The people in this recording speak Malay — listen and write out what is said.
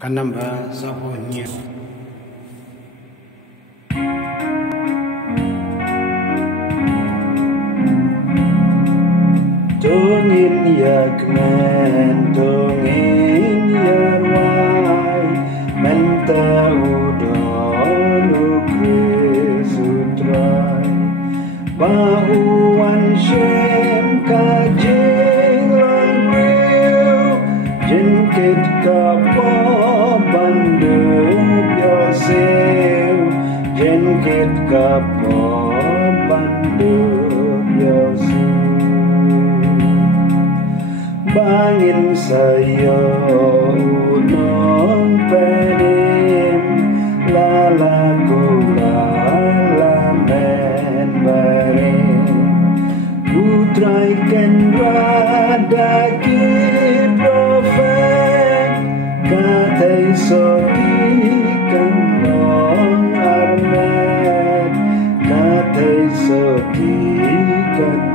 Kanamba zahonya Dongin yagnen dongin yarwai menta udonu krisutrai bahuan shem kajilan riu jengkit kapo bandup yoseu jengkit kapo bandup yoseu bangin sayo unong pedim lala gula lamen bareng putrai kendra daki profet katai sodi kandong armet katai sodi kandong